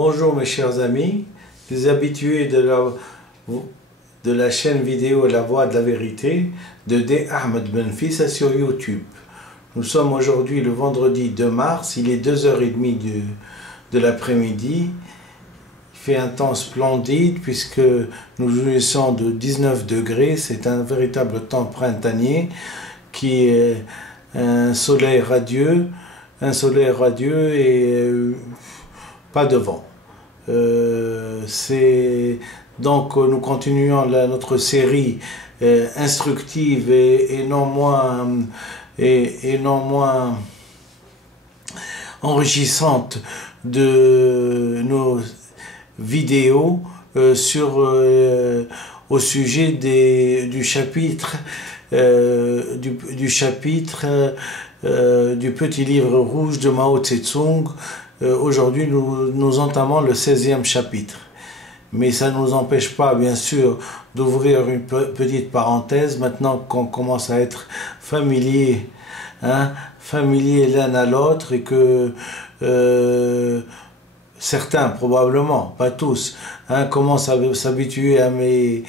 Bonjour mes chers amis, les habitués de la chaîne vidéo La Voix de la Vérité de D. Ahmed Benfissa sur YouTube. Nous sommes aujourd'hui le vendredi 2 mars, il est 2h30 de l'après-midi. Il fait un temps splendide puisque nous jouissons de 19 degrés, c'est un véritable temps printanier qui est un soleil radieux et pas de vent. Donc nous continuons notre série instructive et non moins enrichissante de nos vidéos au sujet du chapitre du petit livre rouge de Mao Tse-tung. Aujourd'hui, nous entamons le 16e chapitre. Mais ça ne nous empêche pas, bien sûr, d'ouvrir une petite parenthèse, maintenant qu'on commence à être familier l'un à l'autre et que certains, probablement, pas tous, commencent à s'habituer à mes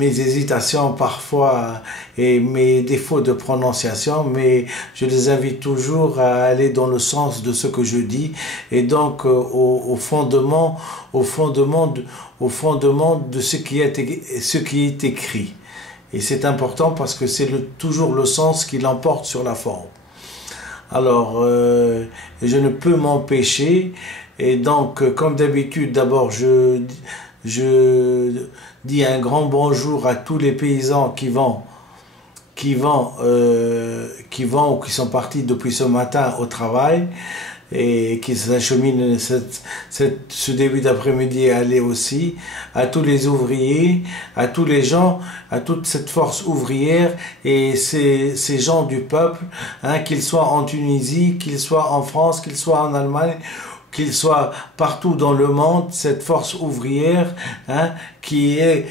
hésitations parfois et mes défauts de prononciation, mais je les invite toujours à aller dans le sens de ce que je dis et donc au fondement de ce qui est écrit. Et c'est important parce que c'est toujours le sens qui l'emporte sur la forme. Alors, je ne peux m'empêcher, et donc, comme d'habitude, d'abord, je dis un grand bonjour à tous les paysans qui vont ou qui sont partis depuis ce matin au travail et qui s'acheminent ce début d'après-midi à aller aussi, à tous les ouvriers, à tous les gens, à toute cette force ouvrière et ces gens du peuple, qu'ils soient en Tunisie, qu'ils soient en France, qu'ils soient en Allemagne, qu'ils soient partout dans le monde, cette force ouvrière qui est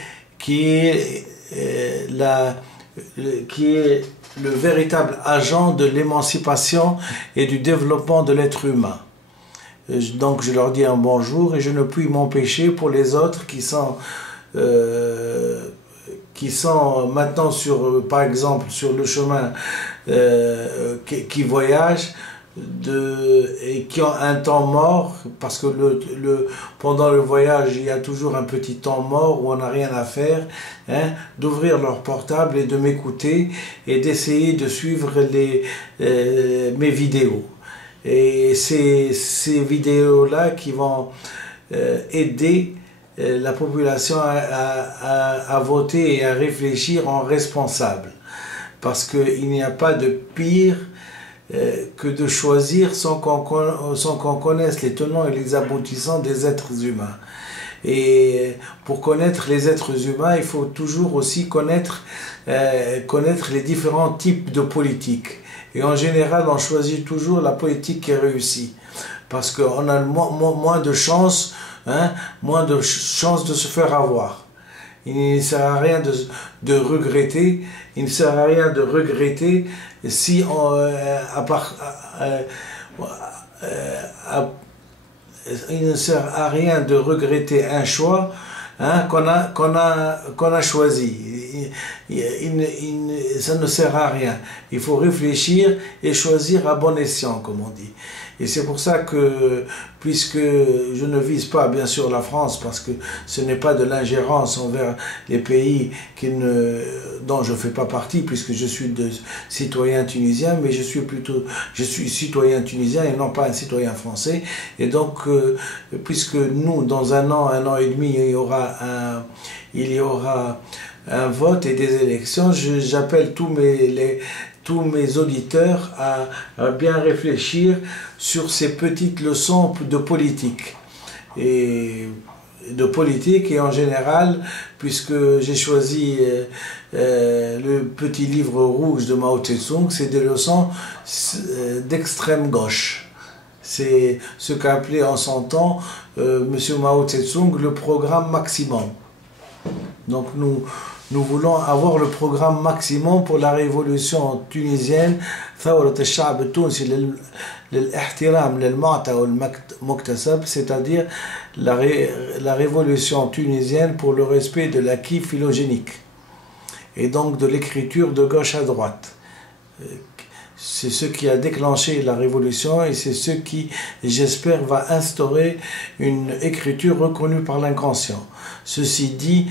le véritable agent de l'émancipation et du développement de l'être humain. Donc je leur dis un bonjour et je ne puis m'empêcher pour les autres qui sont maintenant par exemple sur le chemin, qui voyagent et qui ont un temps mort, parce que pendant le voyage il y a toujours un petit temps mort où on n'a rien à faire, d'ouvrir leur portable et de m'écouter et d'essayer de suivre mes vidéos. Et ces vidéos-là qui vont aider la population à voter et à réfléchir en responsable. Parce qu'il n'y a pas de pire que de choisir sans qu'on connaisse les tenants et les aboutissants des êtres humains. Et pour connaître les êtres humains, il faut toujours aussi connaître les différents types de politiques. Et en général, on choisit toujours la politique qui est réussie. Parce qu'on a moins de chances, de se faire avoir. Il ne sert à rien de regretter. Il ne sert à rien de regretter si il ne sert à rien de regretter un choix qu'on a choisi. Ça ne sert à rien. Il faut réfléchir et choisir à bon escient, comme on dit. Et c'est pour ça que, puisque je ne vise pas bien sûr la France, parce que ce n'est pas de l'ingérence envers les pays dont je ne fais pas partie, puisque je suis citoyen tunisien, mais je suis citoyen tunisien et non pas un citoyen français. Et donc, puisque nous, dans un an et demi, il y aura un vote et des élections, j'appelle tous mes auditeurs à bien réfléchir sur ces petites leçons de politique. Et en général, puisque j'ai choisi le petit livre rouge de Mao Tse-tung, c'est des leçons d'extrême gauche. C'est ce qu'a appelé en son temps M. Mao Tse-tung le programme maximum. Donc nous voulons avoir le programme maximum pour la révolution tunisienne, ثورة الشعب التونسي للاحترام للمعطى والمكتسب, c'est-à-dire la révolution tunisienne pour le respect de l'acquis phylogénique et donc de l'écriture de gauche à droite. C'est ce qui a déclenché la révolution et c'est ce qui, j'espère, va instaurer une écriture reconnue par l'inconscient. Ceci dit,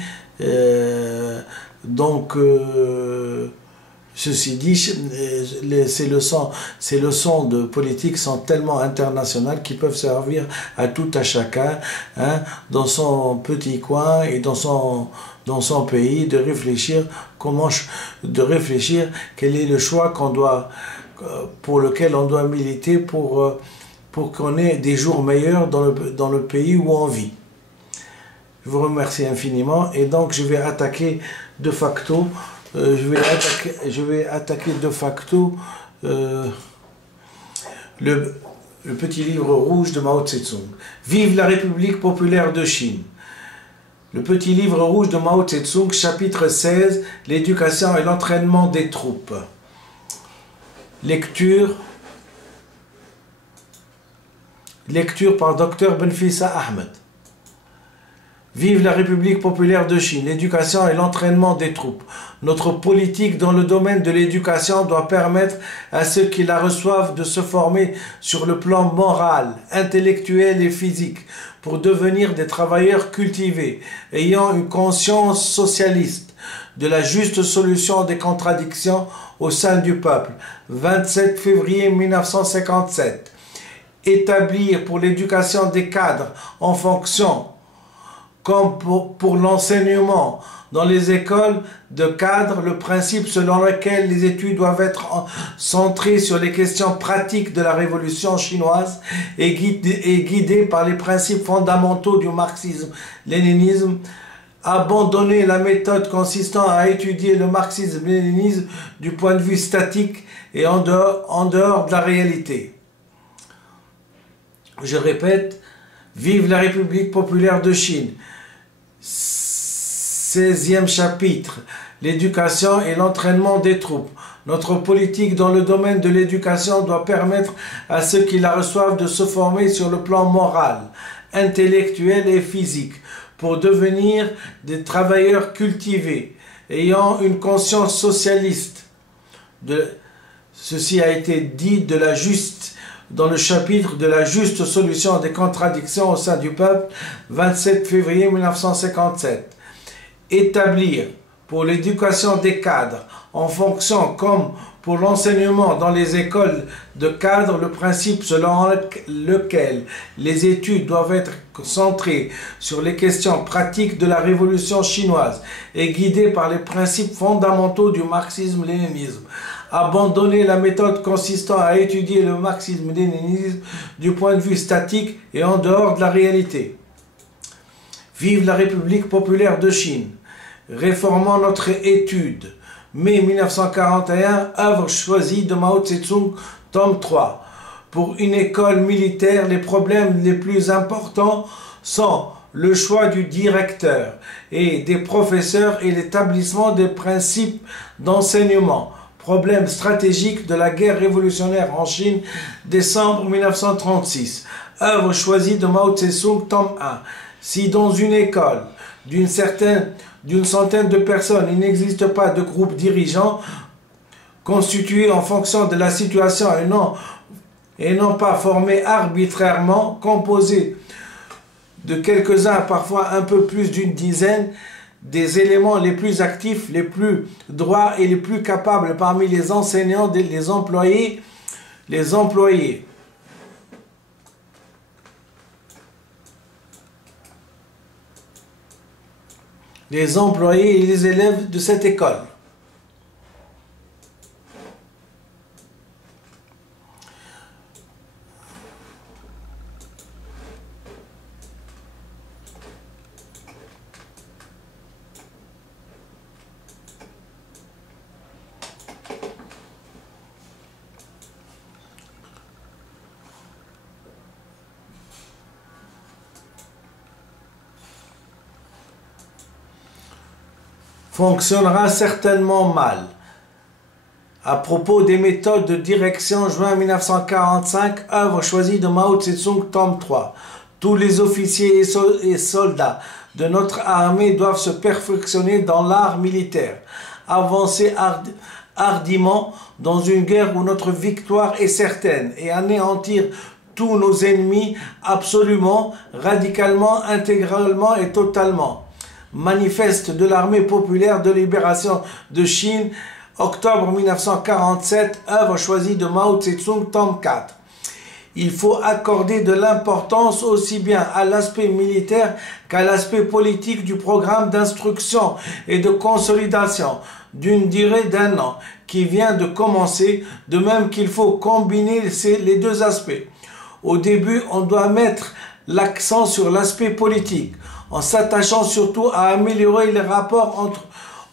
ces leçons de politique sont tellement internationales qu'ils peuvent servir à tout à chacun, hein, dans son petit coin et dans son pays, de réfléchir quel est le choix pour lequel on doit militer pour qu'on ait des jours meilleurs dans le pays où on vit. Je vous remercie infiniment et donc je vais attaquer de facto le petit livre rouge de Mao Tse-tung. Vive la République populaire de Chine. Le petit livre rouge de Mao Tse-tung, chapitre 16, l'éducation et l'entraînement des troupes. Lecture par Dr Benfissa Ahmed. Vive la République populaire de Chine, l'éducation et l'entraînement des troupes. Notre politique dans le domaine de l'éducation doit permettre à ceux qui la reçoivent de se former sur le plan moral, intellectuel et physique pour devenir des travailleurs cultivés, ayant une conscience socialiste de la juste solution des contradictions au sein du peuple. 27 février 1957. Établir pour l'éducation des cadres en fonction comme pour l'enseignement dans les écoles de cadres, le principe selon lequel les études doivent être centrées sur les questions pratiques de la révolution chinoise et guidées par les principes fondamentaux du marxisme-léninisme, abandonner la méthode consistant à étudier le marxisme-léninisme du point de vue statique et en dehors de la réalité. Je répète, vive la République populaire de Chine. 16e chapitre, l'éducation et l'entraînement des troupes. Notre politique dans le domaine de l'éducation doit permettre à ceux qui la reçoivent de se former sur le plan moral, intellectuel et physique pour devenir des travailleurs cultivés, ayant une conscience socialiste. Ceci a été dit dans le chapitre de la juste solution des contradictions au sein du peuple, 27 février 1957. Établir pour l'éducation des cadres en fonction comme pour l'enseignement dans les écoles de cadres le principe selon lequel les études doivent être centrées sur les questions pratiques de la révolution chinoise et guidées par les principes fondamentaux du marxisme-léninisme. Abandonner la méthode consistant à étudier le marxisme-léninisme du point de vue statique et en dehors de la réalité. Vive la République populaire de Chine. Réformons notre étude. Mai 1941, œuvre choisie de Mao Tse-tung, tome 3. Pour une école militaire, les problèmes les plus importants sont le choix du directeur et des professeurs et l'établissement des principes d'enseignement. Problème stratégique de la guerre révolutionnaire en Chine, décembre 1936. Œuvre choisie de Mao Tse-tung, tome 1. Si dans une école d'une centaine de personnes, il n'existe pas de groupe dirigeant constitué en fonction de la situation et non pas formé arbitrairement, composé de quelques-uns, parfois un peu plus d'une dizaine, des éléments les plus actifs, les plus droits et les plus capables parmi les enseignants, les employés. Les employés et les élèves de cette école. fonctionnera certainement mal. À propos des méthodes de direction, juin 1945, œuvre choisie de Mao Tse-tung, tome 3. Tous les officiers et soldats de notre armée doivent se perfectionner dans l'art militaire, avancer hardiment dans une guerre où notre victoire est certaine et anéantir tous nos ennemis absolument, radicalement, intégralement et totalement. Manifeste de l'armée populaire de libération de Chine, octobre 1947, œuvre choisie de Mao Tse-tung, tome 4. Il faut accorder de l'importance aussi bien à l'aspect militaire qu'à l'aspect politique du programme d'instruction et de consolidation d'une durée d'1 an qui vient de commencer, de même qu'il faut combiner les deux aspects. Au début, on doit mettre l'accent sur l'aspect politique, en s'attachant surtout à améliorer les rapports entre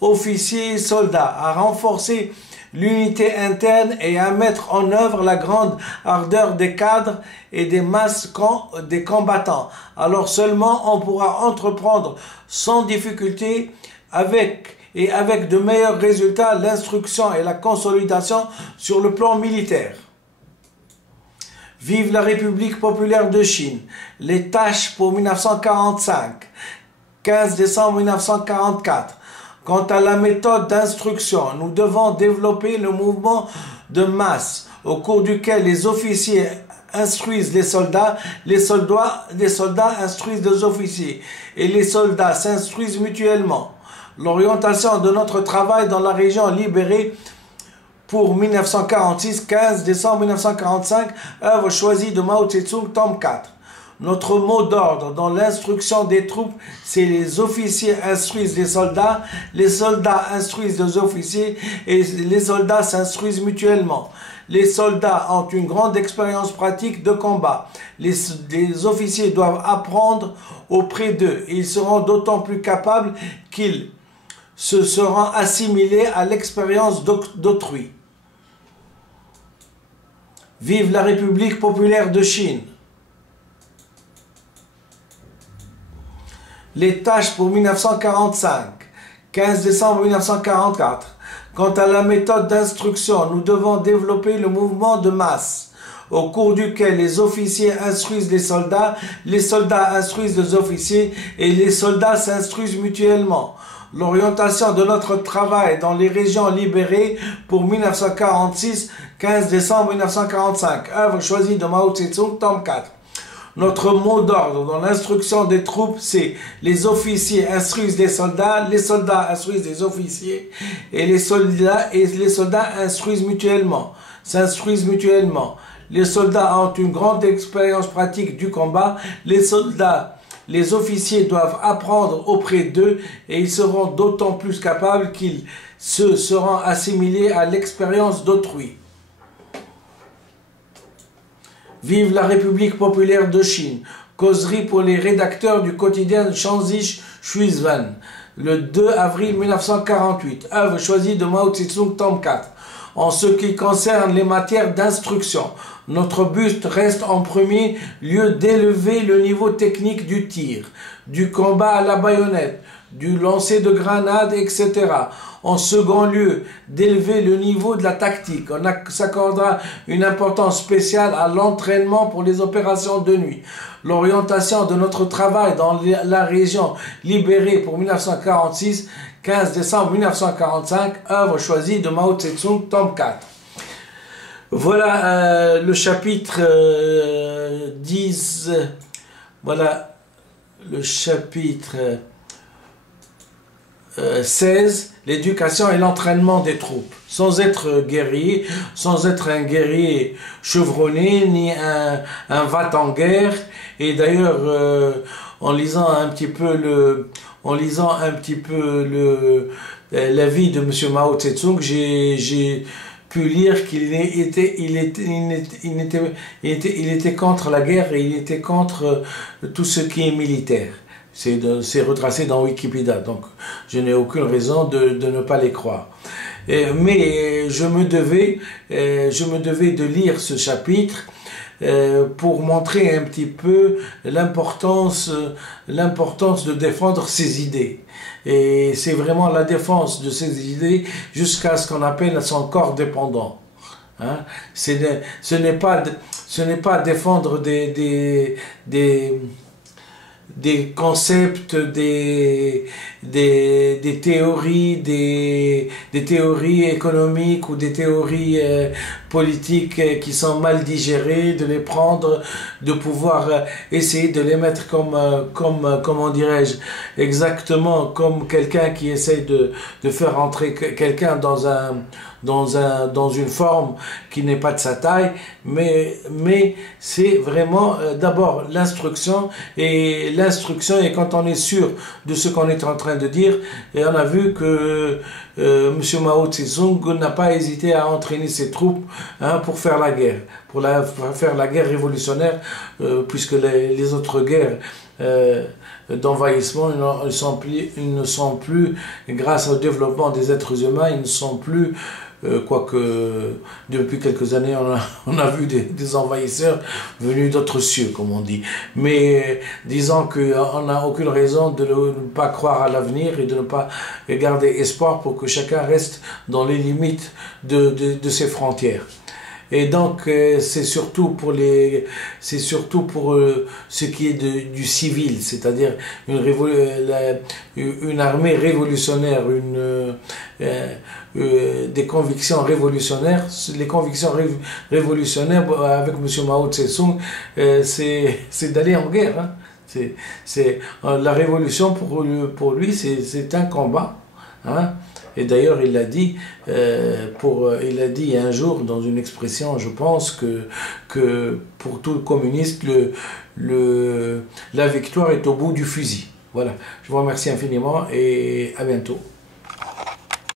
officiers et soldats, à renforcer l'unité interne et à mettre en œuvre la grande ardeur des cadres et des masses des combattants. Alors seulement on pourra entreprendre sans difficulté avec de meilleurs résultats l'instruction et la consolidation sur le plan militaire. Vive la République populaire de Chine. Les tâches pour 1945. 15 décembre 1944. Quant à la méthode d'instruction, nous devons développer le mouvement de masse au cours duquel les officiers instruisent les soldats instruisent les officiers et les soldats s'instruisent mutuellement. L'orientation de notre travail dans la région libérée pour 1946, 15 décembre 1945, œuvre choisie de Mao Tse-tung, tome 4. Notre mot d'ordre dans l'instruction des troupes, c'est les officiers instruisent les soldats instruisent les officiers et les soldats s'instruisent mutuellement. Les soldats ont une grande expérience pratique de combat. Les officiers doivent apprendre auprès d'eux et ils seront d'autant plus capables qu'ils se seront assimilés à l'expérience d'autrui. Vive la République populaire de Chine. Les tâches pour 1945, 15 décembre 1944. Quant à la méthode d'instruction, nous devons développer le mouvement de masse, au cours duquel les officiers instruisent les soldats instruisent les officiers et les soldats s'instruisent mutuellement. L'orientation de notre travail dans les régions libérées pour 1946, 15 décembre 1945. Œuvre choisie de Mao Tse-tung, tome 4. Notre mot d'ordre dans l'instruction des troupes, c'est les officiers instruisent les soldats instruisent les officiers et les soldats instruisent mutuellement, s'instruisent mutuellement. Les soldats ont une grande expérience pratique du combat. Les officiers doivent apprendre auprès d'eux et ils seront d'autant plus capables qu'ils se seront assimilés à l'expérience d'autrui. Vive la République populaire de Chine. Causerie pour les rédacteurs du quotidien Shanxi Shuizhuan. Le 2 avril 1948. Œuvre choisie de Mao Tse-tung, tome 4. En ce qui concerne les matières d'instruction, notre but reste en premier lieu d'élever le niveau technique du tir, du combat à la baïonnette, du lancer de grenades, etc. En second lieu, d'élever le niveau de la tactique. On s'accordera une importance spéciale à l'entraînement pour les opérations de nuit. L'orientation de notre travail dans la région libérée pour 1946, 15 décembre 1945, œuvre choisie de Mao Tse-tung, tome 4. Voilà le chapitre 10, voilà le chapitre 16, l'éducation et l'entraînement des troupes. Sans être guerrier, sans être un guerrier chevronné, ni un vat en guerre. Et d'ailleurs, en lisant un petit peu la vie de M. Mao Tse-tung, j'ai pu lire qu'il était contre la guerre et il était contre tout ce qui est militaire. C'est retracé dans Wikipédia, donc je n'ai aucune raison de ne pas les croire. Mais je me devais de lire ce chapitre pour montrer un petit peu l'importance de défendre ses idées. Et c'est vraiment la défense de ses idées jusqu'à ce qu'on appelle son corps dépendant. Hein? Ce n'est pas défendre des concepts, des théories, des théories économiques ou des théories politiques qui sont mal digérées, de les prendre, de pouvoir essayer de les mettre comment dirais-je, exactement comme quelqu'un qui essaie de faire entrer quelqu'un dans une forme qui n'est pas de sa taille, mais c'est vraiment d'abord l'instruction, et quand on est sûr de ce qu'on est en train de dire, et on a vu que M. Mao Tse-tung n'a pas hésité à entraîner ses troupes pour faire la guerre, pour faire la guerre révolutionnaire, puisque les autres guerres d'envahissement, ils ne sont plus, grâce au développement des êtres humains, ils ne sont plus, quoique depuis quelques années on a vu des envahisseurs venus d'autres cieux, comme on dit. Mais disons qu'on n'a aucune raison de ne pas croire à l'avenir et de ne pas garder espoir pour que chacun reste dans les limites de ses frontières. Et donc c'est surtout pour ce qui est du civil, c'est-à-dire une armée révolutionnaire, des convictions révolutionnaires. Les convictions révolutionnaires avec M. Mao Tse-tung, c'est d'aller en guerre. Hein. La révolution pour lui, c'est un combat. Hein. Et d'ailleurs, il l'a dit, un jour dans une expression, je pense que pour tout communiste, la victoire est au bout du fusil. Voilà. Je vous remercie infiniment et à bientôt.